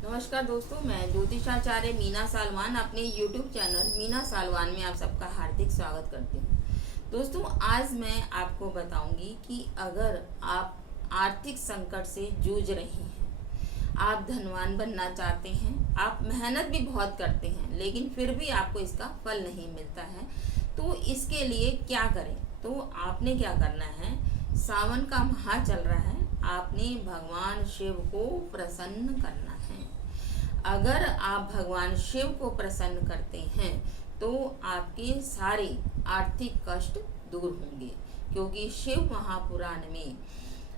नमस्कार दोस्तों, मैं ज्योतिषाचार्य मीना सालवान अपने YouTube चैनल मीना सालवान में आप सबका हार्दिक स्वागत करती हूँ। दोस्तों, आज मैं आपको बताऊंगी कि अगर आप आर्थिक संकट से जूझ रहे हैं, आप धनवान बनना चाहते हैं, आप मेहनत भी बहुत करते हैं लेकिन फिर भी आपको इसका फल नहीं मिलता है, तो इसके लिए क्या करें। तो आपने क्या करना है, सावन का माह चल रहा है, आपने भगवान शिव को प्रसन्न करना है। अगर आप भगवान शिव को प्रसन्न करते हैं तो आपके सारे आर्थिक कष्ट दूर होंगे, क्योंकि शिव महापुराण में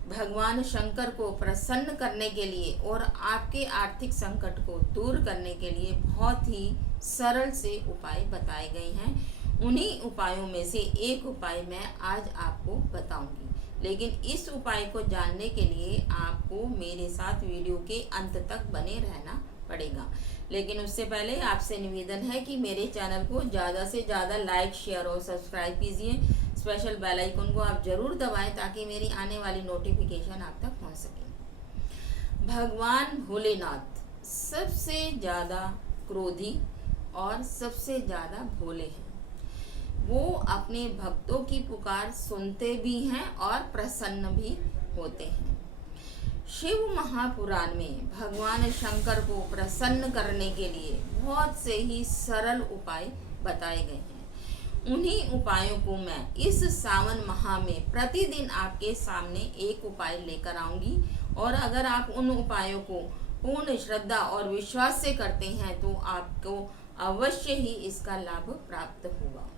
भगवान शंकर को प्रसन्न करने के लिए और आपके आर्थिक संकट को दूर करने के लिए बहुत ही सरल से उपाय बताए गए हैं। उन्हीं उपायों में से एक उपाय मैं आज आपको बताऊंगी, लेकिन इस उपाय को जानने के लिए आपको मेरे साथ वीडियो के अंत तक बने रहना पड़ेगा। लेकिन उससे पहले आपसे निवेदन है कि मेरे चैनल को ज़्यादा से ज़्यादा लाइक, शेयर और सब्सक्राइब कीजिए। स्पेशल बेल आइकन को आप जरूर दबाएं ताकि मेरी आने वाली नोटिफिकेशन आप तक पहुंच सके। भगवान भोलेनाथ सबसे ज़्यादा क्रोधी और सबसे ज़्यादा भोले हैं। वो अपने भक्तों की पुकार सुनते भी हैं और प्रसन्न भी होते हैं। शिव महापुराण में भगवान शंकर को प्रसन्न करने के लिए बहुत से ही सरल उपाय बताए गए हैं। उन्हीं उपायों को मैं इस सावन माह में प्रतिदिन आपके सामने एक उपाय लेकर आऊंगी, और अगर आप उन उपायों को पूर्ण श्रद्धा और विश्वास से करते हैं तो आपको अवश्य ही इसका लाभ प्राप्त होगा।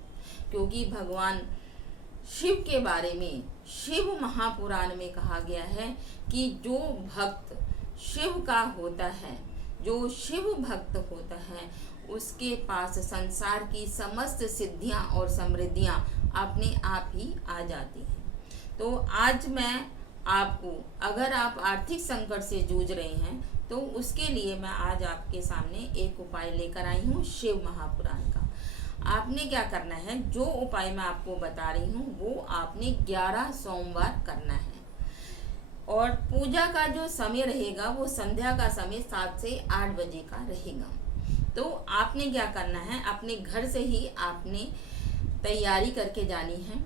क्योंकि भगवान शिव के बारे में शिव महापुराण में कहा गया है कि जो भक्त शिव का होता है, जो शिव भक्त होता है, उसके पास संसार की समस्त सिद्धियां और समृद्धियां अपने आप ही आ जाती हैं। तो आज मैं आपको, अगर आप आर्थिक संकट से जूझ रहे हैं तो उसके लिए मैं आज आपके सामने एक उपाय लेकर आई हूँ शिव महापुराण का। आपने क्या करना है, जो उपाय मैं आपको बता रही हूँ वो आपने 11 सोमवार करना है, और पूजा का जो समय रहेगा वो संध्या का समय 7 से 8 बजे का रहेगा। तो आपने क्या करना है, अपने घर से ही आपने तैयारी करके जानी है।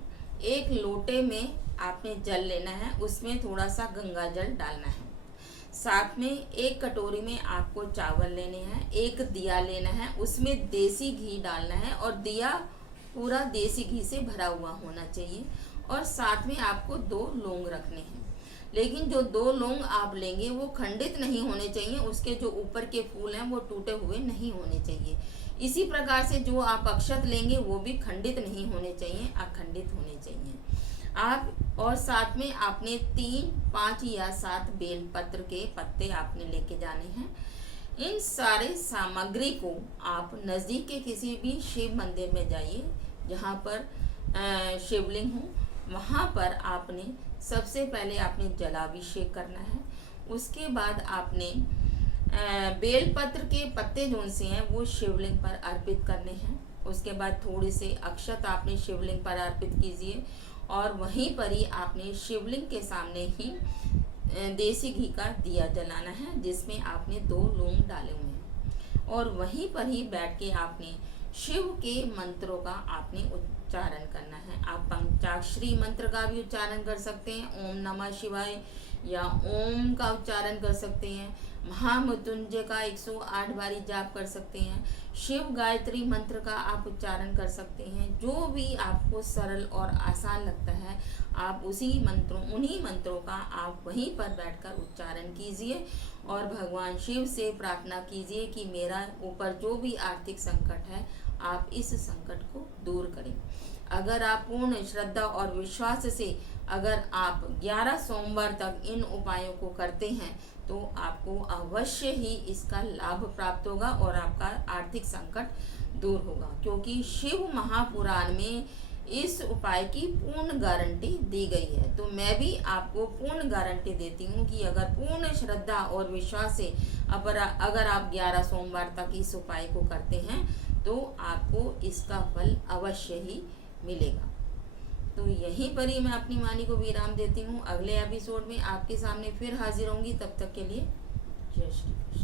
एक लोटे में आपने जल लेना है, उसमें थोड़ा सा गंगा जल डालना है। साथ में एक कटोरी में आपको चावल लेने हैं, एक दिया लेना है, उसमें देसी घी डालना है, और दिया पूरा देसी घी से भरा हुआ होना चाहिए। और साथ में आपको 2 लौंग रखने हैं, लेकिन जो 2 लौंग आप लेंगे वो खंडित नहीं होने चाहिए, उसके जो ऊपर के फूल हैं वो टूटे हुए नहीं होने चाहिए। इसी प्रकार से जो आप अक्षत लेंगे वो भी खंडित नहीं होने चाहिए, अखंडित होने चाहिए आप। और साथ में आपने 3, 5 या 7 बेल पत्र के पत्ते आपने लेके जाने हैं। इन सारे सामग्री को आप नज़दीक के किसी भी शिव मंदिर में जाइए जहाँ पर शिवलिंग हो, वहाँ पर आपने सबसे पहले आपने जलाभिषेक करना है। उसके बाद आपने बेलपत्र के पत्ते जो से हैं वो शिवलिंग पर अर्पित करने हैं। उसके बाद थोड़ी से अक्षत आपने शिवलिंग पर अर्पित कीजिए, और वहीं पर ही आपने शिवलिंग के सामने ही देसी घी का दिया जलाना है, जिसमें आपने 2 लौंग डाले हुए हैं, और वहीं पर ही बैठ के आपने शिव के मंत्रों का आपने उच्चारण करना है। आप पंचाक्षरी मंत्र का भी उच्चारण कर सकते हैं, ओम नमः शिवाय, या ओम का उच्चारण कर सकते हैं, महामृत्युंजय का 108 बारी जाप कर सकते हैं, शिव गायत्री मंत्र का आप उच्चारण कर सकते हैं। जो भी आपको सरल और आसान लगता है आप उन्हीं मंत्रों का आप वहीं पर बैठकर उच्चारण कीजिए, और भगवान शिव से प्रार्थना कीजिए कि मेरा ऊपर जो भी आर्थिक संकट है आप इस संकट को दूर करें। अगर आप पूर्ण श्रद्धा और विश्वास से अगर आप 11 सोमवार तक इन उपायों को करते हैं तो आपको अवश्य ही इसका लाभ प्राप्त होगा और आपका आर्थिक संकट दूर होगा, क्योंकि शिव महापुराण में इस उपाय की पूर्ण गारंटी दी गई है। तो मैं भी आपको पूर्ण गारंटी देती हूँ कि अगर पूर्ण श्रद्धा और विश्वास से अगर आप 11 सोमवार तक इस उपाय को करते हैं तो आपको इसका फल अवश्य ही मिलेगा। तो यहीं पर ही मैं अपनी वाणी को विराम देती हूँ। अगले एपिसोड में आपके सामने फिर हाजिर होंगी। तब तक के लिए जय श्री कृष्ण।